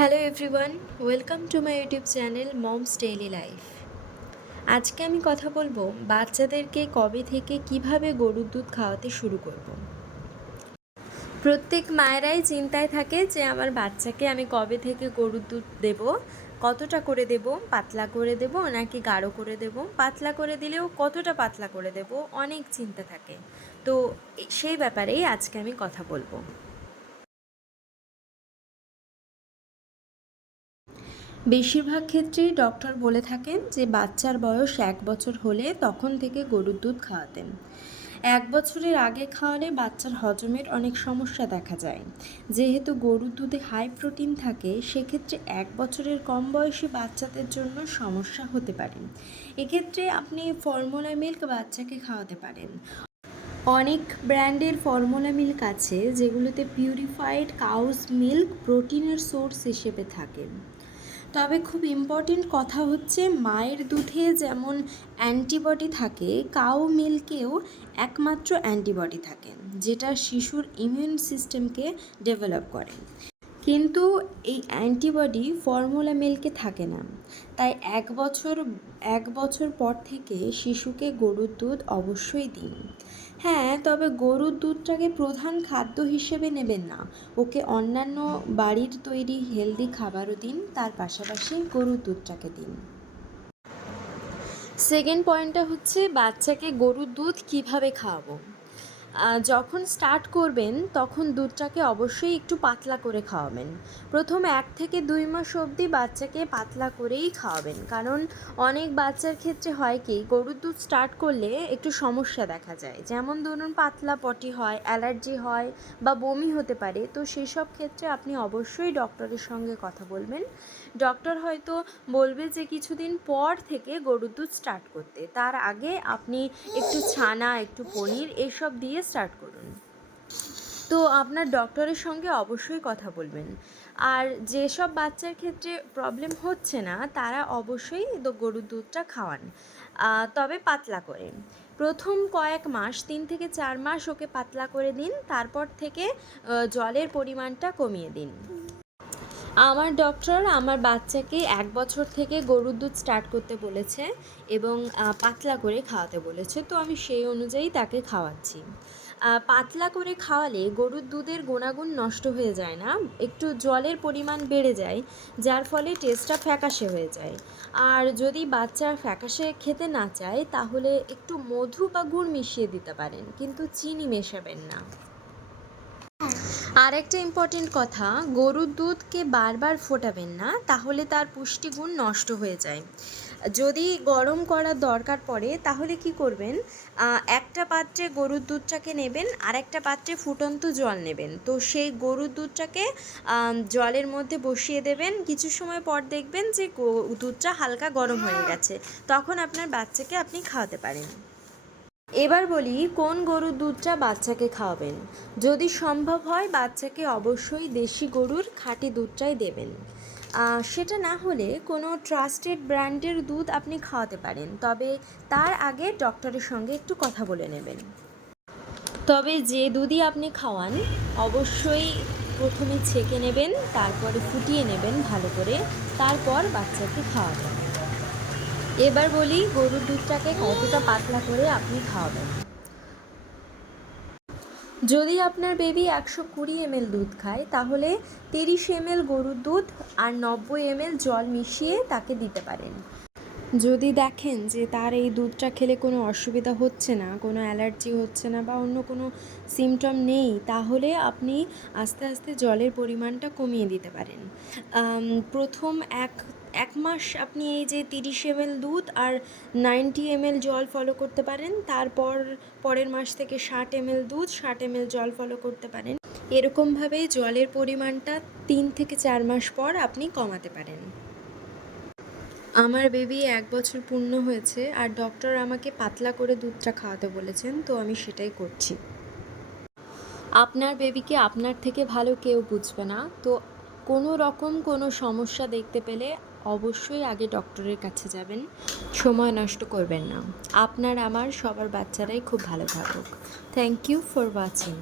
Hello everyone welcome to my YouTube channel moms daily life আজকে আমি কথা বলব বাচ্চাদেরকে কবে থেকে কীভাবে গরুর দুধ খাওয়াতে শুরু করব। প্রত্যেক মায়েরাই চিন্তায় থাকে যে আমার বাচ্চাকে আমি কবে থেকে গরুর দুধ দেব, কতটা করে দেব, পাতলা করে দেব নাকি গাঢ় করে দেব? পাতলা করে দিলেও কতটা পাতলা করে দেব? অনেক চিন্তা থাকে। তো সেই ব্যাপারেই আজকে আমি কথা বলব। বেশিরভাগ ক্ষেত্রেই ডক্টর বলে থাকেন যে বাচ্চার বয়স এক বছর হলে তখন থেকে গরুর দুধ খাওয়াতেন। এক বছরের আগে খাওয়ালে বাচ্চার হজমের অনেক সমস্যা দেখা যায়। যেহেতু গরুর দুধে হাই প্রোটিন থাকে, সেক্ষেত্রে এক বছরের কম বয়সী বাচ্চাদের জন্য সমস্যা হতে পারে। এক্ষেত্রে আপনি ফর্মুলা মিল্ক বাচ্চাকে খাওয়াতে পারেন। অনেক ব্র্যান্ডের ফর্মুলা মিল্ক আছে যেগুলোতে পিউরিফাইড কাউস মিল্ক প্রোটিনের সোর্স হিসেবে থাকে। তবে খুব ইম্পর্টেন্ট কথা হচ্ছে মায়ের দুধে যেমন অ্যান্টিবডি থাকে কাউ মিল্কেও একমাত্র অ্যান্টিবডি থাকে, যেটা শিশুর ইমিউন সিস্টেমকে ডেভেলপ করে। কিন্তু এই অ্যান্টিবডি ফর্মুলা মিল্কে থাকে না। তাই এক বছর এক বছর পর থেকে শিশুকে গরুর দুধ অবশ্যই দিন। হ্যাঁ তবে গরুর দুধটাকে প্রধান খাদ্য হিসেবে নেবেন না। ওকে অন্যান্য বাড়ির তৈরি হেলদি খাবারও দিন, তার পাশাপাশি গরুর দুধটাকে দিন। সেকেন্ড পয়েন্টটা হচ্ছে বাচ্চাকে গরুর দুধ কীভাবে খাওয়াবো? যখন স্টার্ট করবেন, তখন দুধটাকে অবশ্যই একটু পাতলা করে খাওয়াবেন। প্রথম এক থেকে দুই মাস অবধি বাচ্চাকে পাতলা করেই খাওয়াবেন। কারণ অনেক বাচ্চার ক্ষেত্রে হয় কি, গরুর দুধ স্টার্ট করলে একটু সমস্যা দেখা যায়। যেমন ধরুন, পাতলা পটি হয়, অ্যালার্জি হয় বা বমি হতে পারে, তো সেই সব ক্ষেত্রে আপনি অবশ্যই ডক্টরের সঙ্গে কথা বলবেন। ডক্টর হয়তো বলবে যে, কিছুদিন পর থেকে গরুর দুধ স্টার্ট করতে। তার আগে আপনি একটু ছানা, একটু পনির, এসব দিয়ে স্টার্ট করুন। তো আপনার ডক্টরের সঙ্গে অবশ্যই কথা বলবেন। আর যেসব বাচ্চার ক্ষেত্রে প্রবলেম হচ্ছে না, তারা অবশ্যই গরুর দুধটা খাওয়ান। তবে পাতলা করে। প্রথম কয়েক মাস, তিন থেকে চার মাস ওকে পাতলা করে দিন, তারপর থেকে জলের পরিমাণটা কমিয়ে দিন। আমার ডক্টর আমার বাচ্চাকে এক বছর থেকে গরুর দুধ স্টার্ট করতে বলেছে এবং পাতলা করে খাওয়াতে বলেছে। তো আমি সেই অনুযায়ী তাকে খাওয়াচ্ছি। পাতলা করে খাওয়ালে গরুর দুধের গুণাগুণ নষ্ট হয়ে যায় না, একটু জলের পরিমাণ বেড়ে যায়, যার ফলে টেস্টটা ফ্যাকাশে হয়ে যায়। আর যদি বাচ্চা ফ্যাকাশে খেতে না চায়, তাহলে একটু মধু বা গুড় মিশিয়ে দিতে পারেন, কিন্তু চিনি মেশাবেন না। আর একটা ইম্পর্টেন্ট কথা, গরুর দুধকে বারবার ফোটাবেন না, তাহলে তার পুষ্টিগুণ নষ্ট হয়ে যায়। যদি গরম করার দরকার পড়ে, তাহলে কি করবেন? একটা পাত্রে গরুর দুধটাকে নেবেন আর একটা পাত্রে ফুটন্ত জল নেবেন। তো সেই গরুর দুধটাকে জলের মধ্যে বসিয়ে দেবেন। কিছু সময় পর দেখবেন যে দুধটা হালকা গরম হয়ে গেছে। তখন আপনার বাচ্চাকে আপনি খাওয়াতে পারেন। এবার বলি, কোন গরুর দুধটা বাচ্চাকে খাওয়াবেন? যদি সম্ভব হয়, বাচ্চাকে অবশ্যই দেশি গরুর খাঁটি দুধটাই দেবেন। সেটা না হলে কোনো ট্রাস্টেড ব্র্যান্ডের দুধ আপনি খাওয়াতে পারেন। তবে তার আগে ডক্টরের সঙ্গে একটু কথা বলে নেবেন। তবে যে দুধই আপনি খাওয়ান, অবশ্যই প্রথমে ছেঁকে নেবেন, তারপরে ফুটিয়ে নেবেন ভালো করে, তারপর বাচ্চাকে খাওয়াবেন। এবার বলি, গরুর দুধটাকে কতটা পাতলা করে আপনি খাওয়াবেন। যদি আপনার বেবি একশো কুড়ি এমএল দুধ খায়, তাহলে তিরিশ এমএল গরুর দুধ আর নব্বই এমএল জল মিশিয়ে তাকে দিতে পারেন। যদি দেখেন যে তার এই দুধটা খেলে কোনো অসুবিধা হচ্ছে না, কোনো অ্যালার্জি হচ্ছে না বা অন্য কোনো সিমটম নেই, তাহলে আপনি আস্তে আস্তে জলের পরিমাণটা কমিয়ে দিতে পারেন। প্রথম এক এক মাস আপনি এই যে তিরিশ এমএল দুধ আর নাইনটি এমএল জল ফলো করতে পারেন, তারপর পরের মাস থেকে ষাট এমএল দুধ, ষাট এমএল জল ফলো করতে পারেন। এরকমভাবে জলের পরিমাণটা তিন থেকে চার মাস পর আপনি কমাতে পারেন। আমার বেবি এক বছর পূর্ণ হয়েছে আর ডক্টর আমাকে পাতলা করে দুধটা খাওয়াতে বলেছেন, তো আমি সেটাই করছি। আপনার বেবিকে আপনার থেকে ভালো কেউ বুঝবে না, তো কোনো রকম কোনো সমস্যা দেখতে পেলে অবশ্যই আগে ডক্টরের কাছে যাবেন। সময় নষ্ট করবেন না। আপনার, আমার, সবার বাচ্চারাই খুব ভালো থাকুক। Thank you for watching